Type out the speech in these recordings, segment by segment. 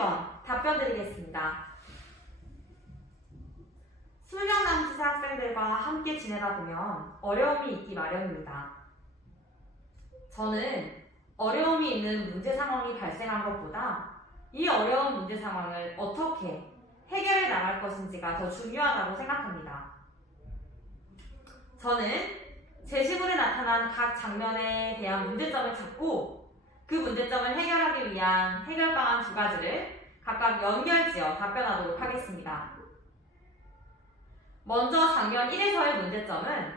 1번 답변 드리겠습니다. 수명 남짓의 학생들과 함께 지내다 보면 어려움이 있기 마련입니다. 저는 어려움이 있는 문제 상황이 발생한 것보다 이 어려운 문제 상황을 어떻게 해결해 나갈 것인지가 더 중요하다고 생각합니다. 저는 제시문에 나타난 각 장면에 대한 문제점을 찾고 그 문제점을 해결하기 위한 해결 방안 2가지를 각각 연결지어 답변하도록 하겠습니다. 먼저 장면 1에서의 문제점은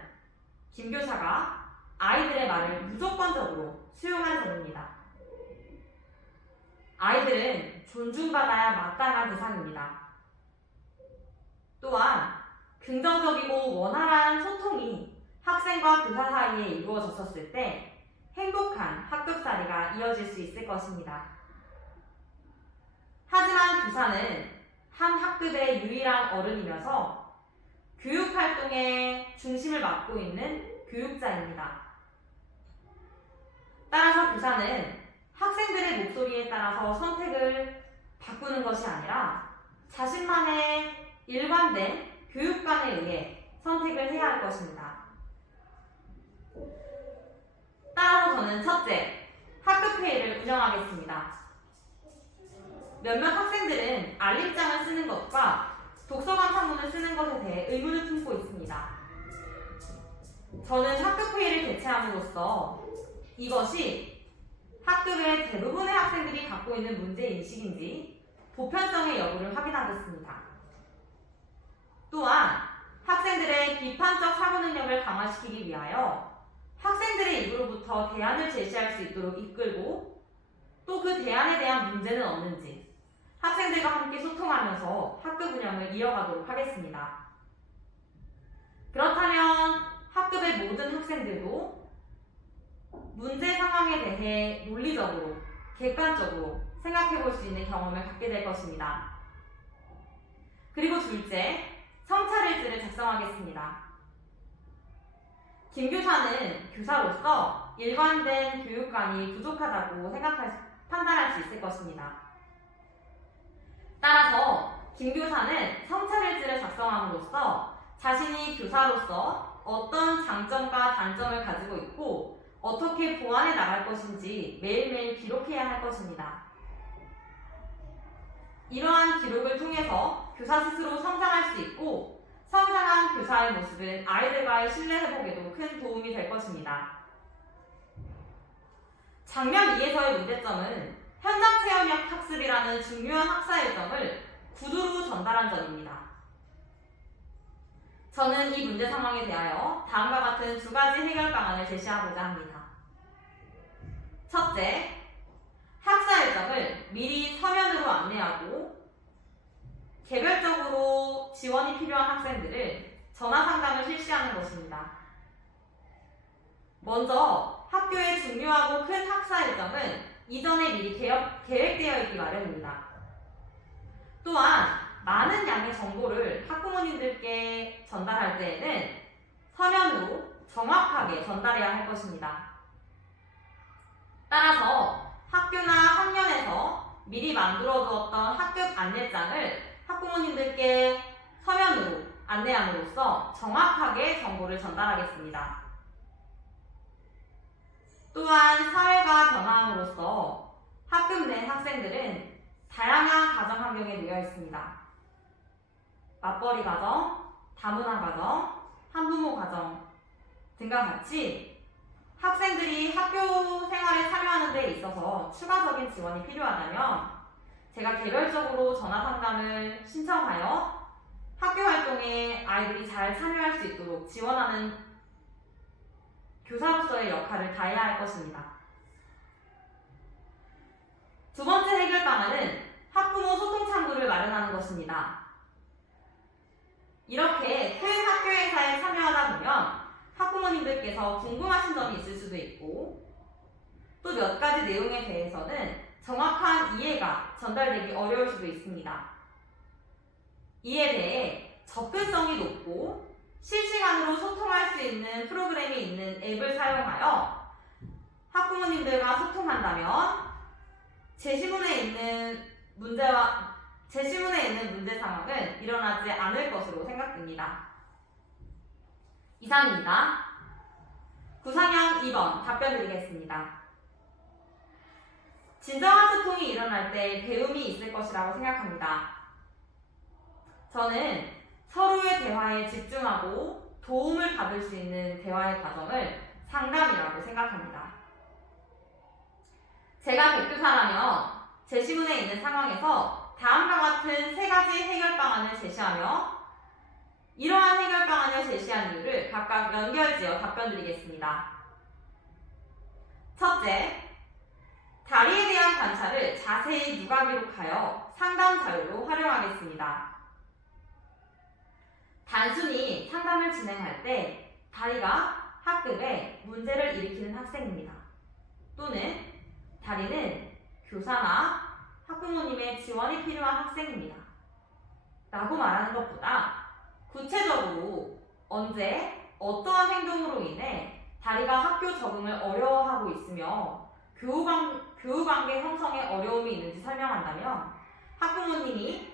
김 교사가 아이들의 말을 무조건적으로 수용한 점입니다. 아이들은 존중받아야 마땅한 대상입니다. 또한 긍정적이고 원활한 소통이 학생과 교사 사이에 이루어졌었을 때 행복한 학급살이가 이어질 수 있을 것입니다. 하지만 교사는 한 학급의 유일한 어른이면서 교육활동의 중심을 맡고 있는 교육자입니다. 따라서 교사는 학생들의 목소리에 따라서 선택을 바꾸는 것이 아니라 자신만의 일관된 교육관에 의해 선택을 해야 할 것입니다. 따라서 저는 첫째, 학급회의를 운영하겠습니다. 몇몇 학생들은 알림장을 쓰는 것과 독서관 창문을 쓰는 것에 대해 의문을 품고 있습니다. 저는 학급회의를 개최함으로써 이것이 학급의 대부분의 학생들이 갖고 있는 문제인식인지 보편성의 여부를 확인하겠습니다. 또한 학생들의 비판적 사고 능력을 강화시키기 위하여 학생들의 입으로부터 대안을 제시할 수 있도록 이끌고 또 그 대안에 대한 문제는 없는지 학생들과 함께 소통하면서 학급 운영을 이어가도록 하겠습니다. 그렇다면 학급의 모든 학생들도 문제 상황에 대해 논리적으로, 객관적으로 생각해 볼 수 있는 경험을 갖게 될 것입니다. 그리고 둘째, 성찰일지를 작성하겠습니다. 김 교사는 교사로서 일관된 교육관이 부족하다고 판단할 수 있을 것입니다. 따라서 김 교사는 성찰일지를 작성함으로써 자신이 교사로서 어떤 장점과 단점을 가지고 있고 어떻게 보완해 나갈 것인지 매일매일 기록해야 할 것입니다. 이러한 기록을 통해서 교사 스스로 성장할 수 있고 성장한 교사의 모습은 아이들과의 신뢰 회복에도 큰 도움이 될 것입니다. 장면 2에서의 문제점은 현장 체험형 학습이라는 중요한 학사 일정을 구두로 전달한 점입니다. 저는 이 문제 상황에 대하여 다음과 같은 2가지 해결 방안을 제시하고자 합니다. 첫째, 학사 일정을 미리 서면으로 안내하고 개별적으로 지원이 필요한 학생들을 전화 상담을 실시하는 것입니다. 먼저 학교의 중요하고 큰 학사 일정은 이전에 미리 계획되어 있기 마련입니다. 또한 많은 양의 정보를 학부모님들께 전달할 때에는 서면으로 정확하게 전달해야 할 것입니다. 따라서 학교나 학년에서 미리 만들어 두었던 학급 안내장을 학부모님들께 서면으로 안내함으로써 정확하게 정보를 전달하겠습니다. 또한 사회가 변화함으로써 학급 내 학생들은 다양한 가정 환경에 놓여 있습니다. 맞벌이 가정, 다문화 가정, 한부모 가정 등과 같이 학생들이 학교 생활에 참여하는 데 있어서 추가적인 지원이 필요하다면 제가 개별적으로 전화 상담을 신청하여 학교 활동에 아이들이 잘 참여할 수 있도록 지원하는 교사로서의 역할을 다해야 할 것입니다. 2번째 해결 방안은 학부모 소통 창구를 마련하는 것입니다. 이렇게 큰 학교 행사에 참여하다 보면 학부모님들께서 궁금하신 점이 있을 수도 있고 또 몇 가지 내용에 대해서는 정확한 이해가 전달되기 어려울 수도 있습니다. 이에 대해 접근성이 높고 실시간으로 소통할 수 있는 프로그램이 있는 앱을 사용하여 학부모님들과 소통한다면 제시문에 있는 제시문에 있는 문제 상황은 일어나지 않을 것으로 생각됩니다. 이상입니다. 구상형 2번 답변 드리겠습니다. 진정한 소통이 일어날 때 배움이 있을 것이라고 생각합니다. 저는 서로의 대화에 집중하고 도움을 받을 수 있는 대화의 과정을 상담이라고 생각합니다. 제가 백교사라면 제시문에 있는 상황에서 다음과 같은 세 가지 해결 방안을 제시하며 이러한 해결 방안을 제시한 이유를 각각 연결지어 답변 드리겠습니다. 첫째, 다리에 대한 관찰을 자세히 누가 기록하여 상담 자료로 활용하겠습니다. 단순히 상담을 진행할 때 다리가 학급에 문제를 일으키는 학생입니다. 또는 다리는 교사나 학부모님의 지원이 필요한 학생입니다. 라고 말하는 것보다 구체적으로 언제 어떠한 행동으로 인해 다리가 학교 적응을 어려워하고 있으며 교우관계 형성에 어려움이 있는지 설명한다면 학부모님이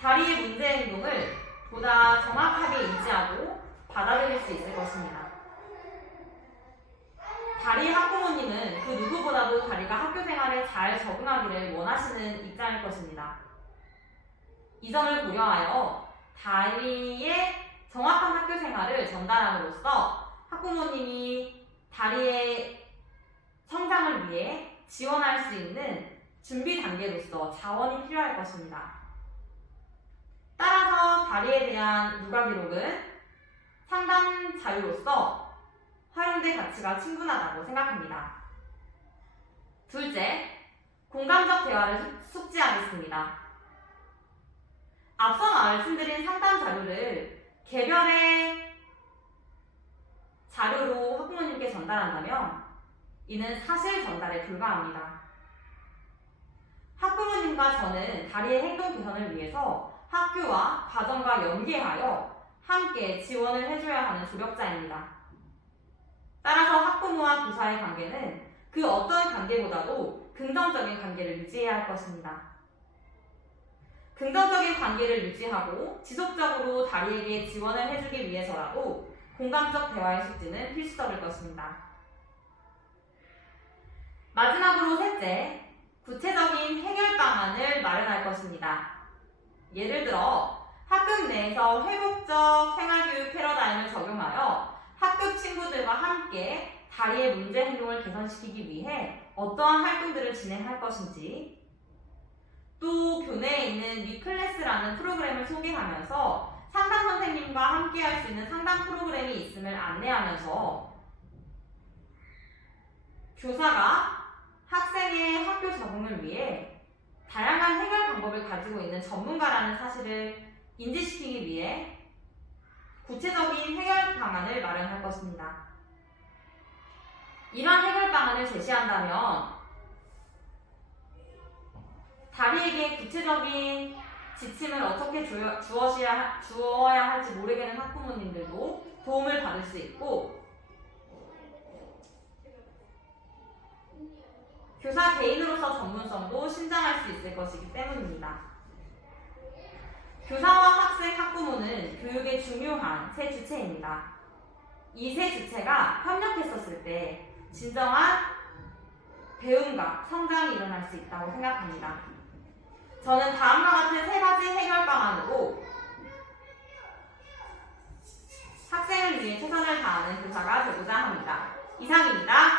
다리의 문제 행동을 보다 정확하게 인지하고 받아들일 수 있을 것입니다. 다리의 학부모님은 그 누구보다도 다리가 학교 생활에 잘 적응하기를 원하시는 입장일 것입니다. 이 점을 고려하여 다리의 정확한 학교 생활을 전달함으로써 학부모님이 다리의 성장을 위해 지원할 수 있는 준비 단계로서 자원이 필요할 것입니다. 따라서 다리에 대한 누가 기록은 상담 자료로서 활용될 가치가 충분하다고 생각합니다. 둘째, 공감적 대화를 숙지하겠습니다. 앞서 말씀드린 상담 자료를 개별의 자료로 학부모님께 전달한다면 이는 사실 전달에 불과합니다. 학부모님과 저는 다리의 행동 개선을 위해서 학교와 가정과 연계하여 함께 지원을 해줘야 하는 조력자입니다. 따라서 학부모와 교사의 관계는 그 어떤 관계보다도 긍정적인 관계를 유지해야 할 것입니다. 긍정적인 관계를 유지하고 지속적으로 다리에게 지원을 해주기 위해서라도 공감적 대화의 숙지는 필수적일 것입니다. 마지막으로 셋째, 구체적인 해결 방안을 마련할 것입니다. 예를 들어 학급 내에서 회복적 생활교육 패러다임을 적용하여 학급 친구들과 함께 다리의 문제 행동을 개선시키기 위해 어떠한 활동들을 진행할 것인지, 또 교내에 있는 위클래스라는 프로그램을 소개하면서 상담 선생님과 함께 할 수 있는 상담 프로그램이 있음을 안내하면서 교사가 학생의 학교 적응을 위해 다양한 해결 방법을 가지고 있는 전문가라는 사실을 인지시키기 위해 구체적인 해결 방안을 마련할 것입니다. 이러한 해결 방안을 제시한다면 다리에게 구체적인 지침을 어떻게 주어야 할지 모르겠는 학부모님들도 도움을 받을 수 있고, 교사 개인으로서 전문성도 신장할 수 있을 것이기 때문입니다. 교사와 학생, 학부모는 교육의 중요한 세 주체입니다. 이 세 주체가 협력했었을 때 진정한 배움과 성장이 일어날 수 있다고 생각합니다. 저는 다음과 같은 세 가지 해결 방안으로 학생을 위해 최선을 다하는 교사가 되고자 합니다. 이상입니다.